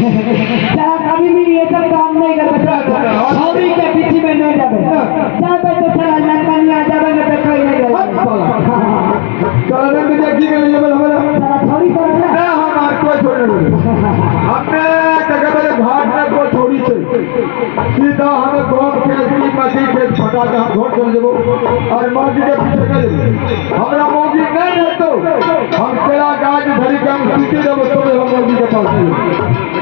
जरा कभी भी ये सब काम नहीं कर सकता छौरी के पीछे में नहीं जावे जावे तो सारा लड़का नहीं आ जावे ना तो कोई नहीं जावे चलो ना मुझे की कर लेवल हमारा सारा छौरी तो ना हम आर को छोड़ हमने जगह पे घाट में को छोड़ी से सीधा हमें गोम के की मसी के फटा के हम घोट चल जेबो और मौजी के पीछे चल हमरा मौजी नहीं है तो हम तेरा गाज धरी के हम सूती देबो तो हम मौजी के पास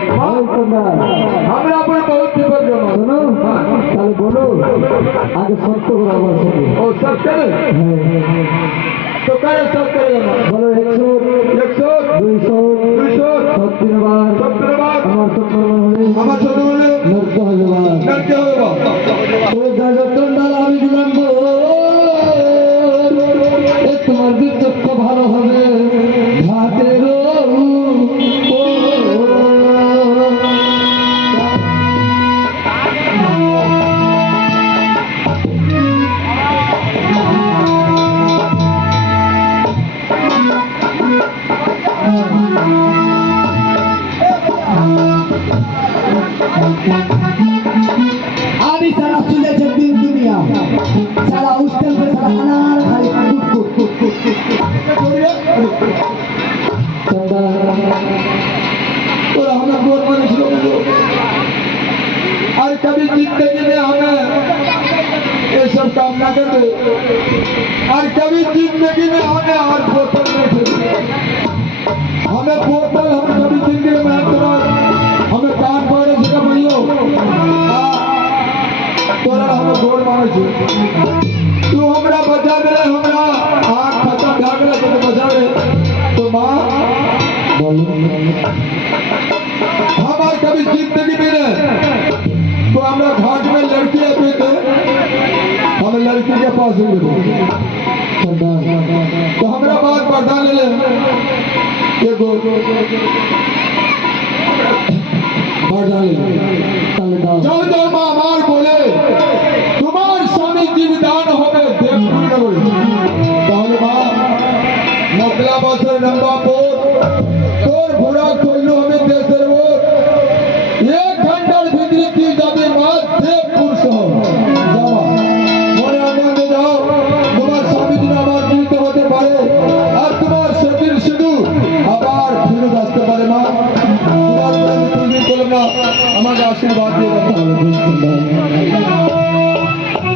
हमरा पर बहुत विपद जमा सुनो चलो बोलो आगे सब तो बराबर से ओ सब चले तो करे सब करेगा बोलो 100 200 200 बार আমার সত্তর হলে আমার ছোট বলে 90 বার নরকে হবে ও গাজতন ডাল আমি দিলাম গো এ তোমার বিচক্ষ ভালো হবে ঘাটের आदि सारा सुने जब दिन दुनिया सारा उस टाइम पे सारा अनार खाली कुट चंदा तो हमें गोर माने शुरू और कभी जिंदगी में हमें ये सब काम ना कर दे और कभी जिंदगी में हमें और बोतल नहीं दे हमें बोतल हम कभी जिंदगी में हमें कान पड़े जगह भैया तोरा हमें गोर मारे छे तू हमरा बचा दे हमरा आँख खत्म भाग रहा तो बचा दे तो माँ हमारे कभी जिंदगी में नहीं तो हमरा घाट में लड़की आती थे हमें लड़की के पास ही तो हमरा बात बढ़ा ले जब जब मामार बोले तुम्हार स्वामी जीवदान हो गए देवपुर में बोले माँ नकला बस लंबा